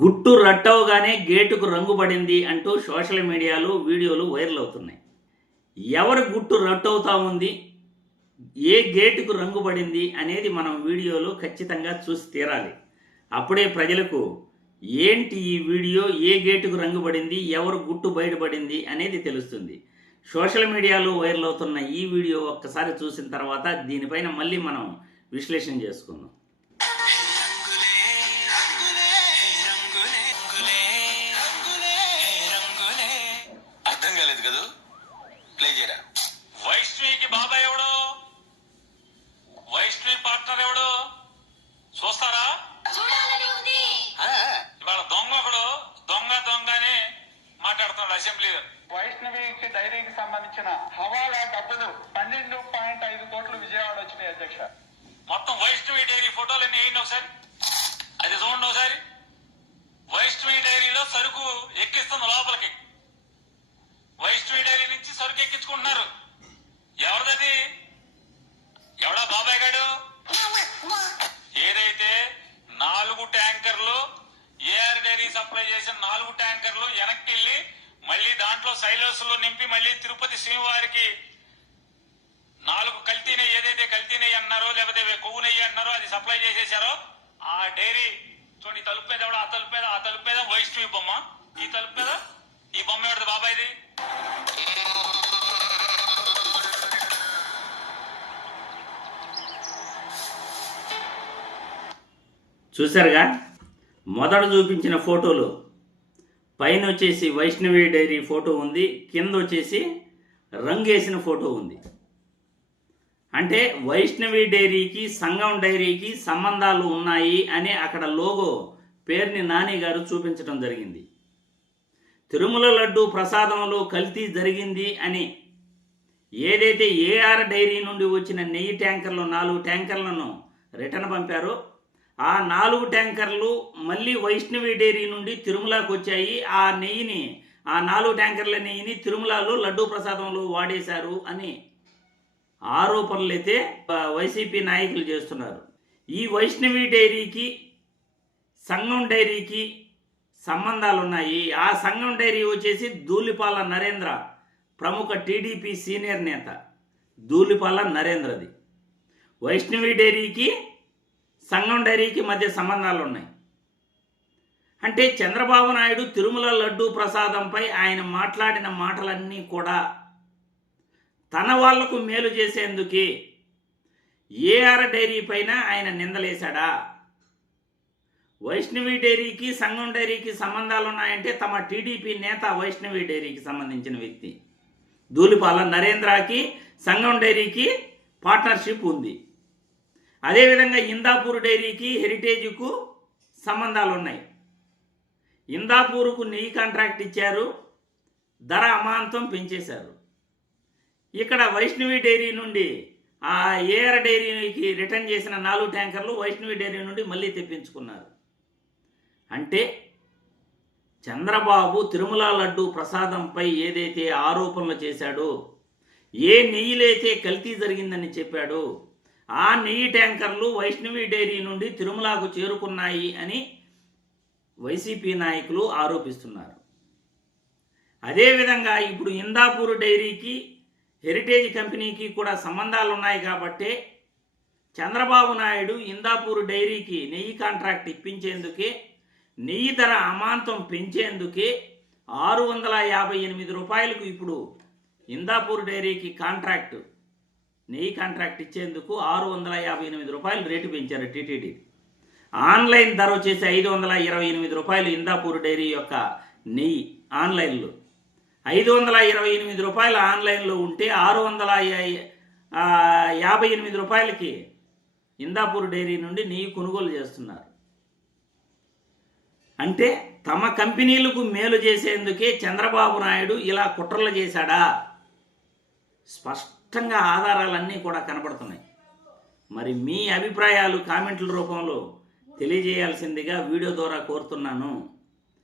గుట్టు రట్టవగానే గేటుకు రంగు పడింది అంటూ సోషల్ మీడియాలో వీడియోలు వైరల్ అవుతున్నాయి. ఎవరి గుట్టు రట్టవుతా ఉంది, ఏ గేటుకు రంగు పడింది అనేది మనం వీడియోలో ఖచ్చితంగా చూసి తీరాలి. అప్పుడే ప్రజలకు ఏంటి ఈ వీడియో, ఏ గేటుకు రంగు పడింది, ఎవరు గుట్టు బయటపడింది అనేది తెలుస్తుంది. సోషల్ మీడియాలో వైరల్ అవుతున్న ఈ వీడియో ఒక్కసారి చూసిన తర్వాత దీనిపైన మళ్ళీ మనం విశ్లేషణ చేసుకుందాం. వైష్ణవికి బాబాయ్ ఎవడో, వైష్ణవి పార్ట్నర్ ఎవడో చూస్తారా? ఇవాళ దొంగ ఒకడు దొంగ మాట్లాడుతున్నాడు అసెంబ్లీలో. వైష్ణవికి డైరీకి సంబంధించిన హవాలా డబ్బులు 12.5 కోట్లు విజయవాడ వచ్చినాయి అధ్యక్ష. మొత్తం వైష్ణవి డైరీ ఫోటోలన్నీ వేయండి ఒకసారి, అది చూడండి ఒకసారి. వైష్ణవి డైరీలో సరుకు ఎక్కిస్తుంది లోపలికి, వైష్ణవి డైరీ నుంచి సరుకు ఎక్కించుకుంటున్నారు. ఎవరిదది? ఎవడా బాబాయ్ గాడు? ఏదైతే 4 ట్యాంకర్లు ఏఆర్ డైరీ సప్లై చేసిన 4 ట్యాంకర్లు వెనక్కి వెళ్ళి మళ్ళీ దాంట్లో సైలోస్ లో నింపి మళ్ళీ తిరుపతి శ్రీవారికి 4 కల్తీ నెయ్యి, ఏదైతే కల్తీ నెయ్యి అన్నారో లేకపోతే కొవ్వు నెయ్యి అన్నారో అది సప్లై చేసేసారో ఆ డైరీ చూడండి. తలుపు మీద ఎవడో, ఆ తలుపు మీద వైష్ణవి బొమ్మ, ఈ తలుపు మీద ఈ బొమ్మ ఎవడది బాబాయ్ది? చూశారుగా, మొదట చూపించిన ఫోటోలు పైన వచ్చేసి వైష్ణవి డైరీ ఫోటో ఉంది, కింద వచ్చేసి రంగేసిన ఫోటో ఉంది. అంటే వైష్ణవి డైరీకి సంగం డైరీకి సంబంధాలు ఉన్నాయి అని అక్కడ లోగో పేరుని నాని గారు చూపించడం జరిగింది. తిరుమల లడ్డు ప్రసాదంలో కల్తీ జరిగింది అని ఏదైతే ఏఆర్ డైరీ నుండి వచ్చిన నెయ్యి ట్యాంకర్లు 4 ట్యాంకర్లను రిటర్న్ పంపారో ఆ 4 ట్యాంకర్లు మళ్ళీ వైష్ణవి డైరీ నుండి తిరుమలకు వచ్చాయి. ఆ 4 ట్యాంకర్ల నెయ్యిని తిరుమలలో లడ్డూ ప్రసాదంలో వాడేశారు అని ఆరోపణలు అయితే వైసీపీ నాయకులు చేస్తున్నారు. ఈ వైష్ణవి డైరీకి సంగం డైరీకి సంబంధాలు ఉన్నాయి. ఆ సంగం డైరీ వచ్చేసి ధూళిపాల నరేంద్ర, ప్రముఖ టీడీపీ సీనియర్ నేత ధూళిపాల నరేంద్రది. వైష్ణవి డైరీకి సంగం డైరీకి మధ్య సంబంధాలు ఉన్నాయి. అంటే చంద్రబాబు నాయుడు తిరుమల లడ్డూ ప్రసాదంపై ఆయన మాట్లాడిన మాటలన్నీ కూడా తన వాళ్లకు మేలు చేసేందుకే ఏఆర్ డైరీ పైన ఆయన నిందలేశాడా? వైష్ణవి డైరీకి సంగం డైరీకి సంబంధాలు ఉన్నాయంటే తమ టీడీపీ నేత వైష్ణవి డైరీకి సంబంధించిన వ్యక్తి ధూళిపాల నరేంద్రకి సంగం డైరీకి పార్ట్నర్షిప్ ఉంది. అదేవిధంగా ఇందాపూర్ డైరీకి హెరిటేజ్కు సంబంధాలు ఉన్నాయి. ఇందాపూర్కు నెయ్యి కాంట్రాక్ట్ ఇచ్చారు, ధర అమాంతం పెంచేశారు. ఇక్కడ వైష్ణవి డైరీ నుండి ఆ ఏఆర్ డైరీకి రిటర్న్ చేసిన 4 ట్యాంకర్లు వైష్ణవి డైరీ నుండి మళ్ళీ తెప్పించుకున్నారు. అంటే చంద్రబాబు తిరుమల లడ్డు ప్రసాదంపై ఏదైతే ఆరోపణలు చేశాడో, ఏ నెయ్యిలైతే కల్తీ జరిగిందని చెప్పాడో ఆ నెయ్యి ట్యాంకర్లు వైష్ణవి డైరీ నుండి తిరుమలకు చేరుకున్నాయి అని వైసీపీ నాయకులు ఆరోపిస్తున్నారు. అదేవిధంగా ఇప్పుడు ఇందాపూర్ డైరీకి హెరిటేజ్ కంపెనీకి కూడా సంబంధాలు ఉన్నాయి కాబట్టి చంద్రబాబు నాయుడు ఇందాపూర్ డైరీకి నెయ్యి కాంట్రాక్ట్ ఇప్పించేందుకే, నెయ్యి ధర అమాంతం పెంచేందుకే 658 రూపాయలకు ఇప్పుడు ఇందాపూర్ డైరీకి నెయ్యి కాంట్రాక్ట్ ఇచ్చేందుకు 658 రూపాయలు రేటు పెంచారు టీటీడీ. ఆన్లైన్ ధర వచ్చేసి 528 రూపాయలు. ఇందాపూర్ డైరీ యొక్క నెయ్యి ఆన్లైన్లో 528 రూపాయలు ఆన్లైన్లో ఉంటే 658 రూపాయలకి ఇందాపూర్ డైరీ నుండి నెయ్యి కొనుగోలు చేస్తున్నారు. అంటే తమ కంపెనీలకు మేలు చేసేందుకే చంద్రబాబు నాయుడు ఇలా కుట్రలు చేశాడా? స్పష్టంగా ఆధారాలన్నీ కూడా కనబడుతున్నాయి. మరి మీ అభిప్రాయాలు కామెంట్ల రూపంలో తెలియజేయాల్సిందిగా వీడియో ద్వారా కోరుతున్నాను.